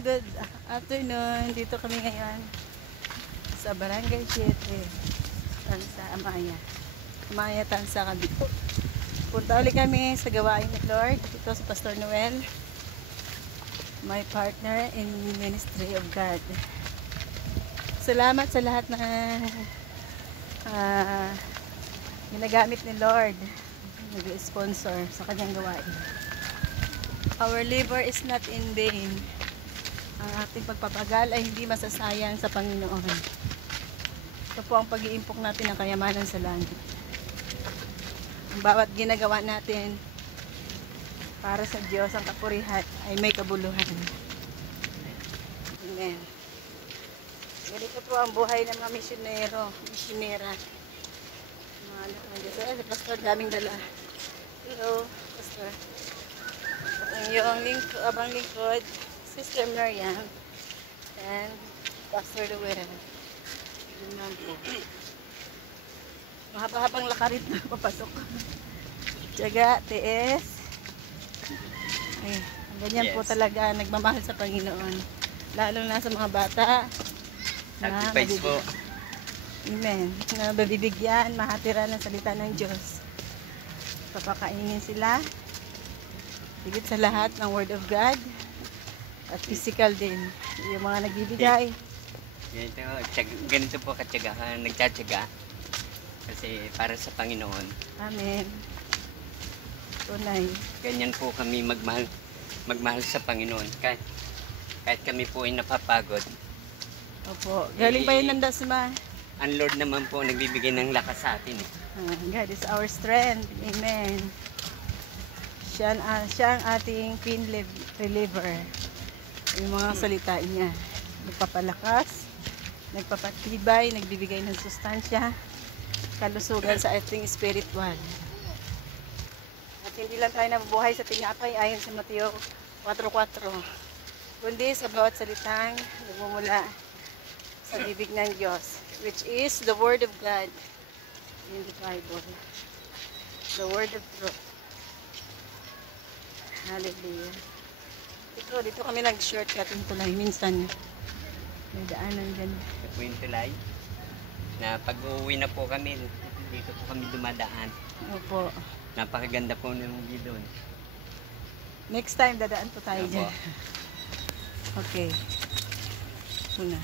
good afternoon. Dito kami ngayon sa Barangay 7, Tansa, Amaya. Amaya, Tansa, Cavite. Punta ulit kami sa gawain ni Lord. Ito si Pastor Noel, my partner in Ministry of God. Salamat sa lahat na ginagamit ni Lord, nag-sponsor sa kanyang gawain. Our labor is not in vain. Ang ating pagpapagal ay hindi masasayang sa Panginoon. Ito po ang pag-iimpok natin ng kayamanan sa langit. Ang bawat ginagawa natin para sa Diyos, ang kapurihan ay may kabuluhan. Amen. Ganito po ang buhay ng mga misyonero, misyonera. Mga anak ng Diyos. Ay, Pastor, daming dala. Hello, Pastor. Ang iyong abang lingkod, Sister Miriam, and Pastor Noel. Yun lang po. Mahaba-habang lakarit na papasok. Tiyaga, TS. Ay, ganyan yes. Po talaga, nagmamahal sa Panginoon. Lalo na sa mga bata. Sacrifice po. Amen. Na mabibigyan, mahatira ng salita ng Diyos. Papakainin sila. Higit sa lahat ng Word of God at physical din. Yung mga nagbibigay. Ganito po katsagahan, nagtsatsaga. Kasi para sa Panginoon. Amen. Tunay. Ganyan po kami magmahal sa Panginoon. Kahit kami po ay napapagod. Opo. Galing pa yun ng dasma. Ang Lord naman po nagbibigay ng lakas sa atin. God is our strength. Amen. Siya ang ating pain reliever. Yung mga salita niya. Nagpapalakas, nagpapatibay, nagbibigay ng sustansya, kalusugan sa ating spiritual. At hindi lang tayo nabubuhay sa tinapay ayon sa Mateo 4:4. Kundi sa bawat salitang nagmumula sa bibig ng Diyos, which is the Word of God in the Bible. The Word of Truth. Hallelujah. Dito kami nag-shortcut yung tulay. Minsan, may daanan dyan. Ito po yung tulay. Na pag-uwi na po kami, dito po kami dumadaan. Opo. Napakaganda po ng view doon. Next time, dadaan po tayo dyan. Okay. Una.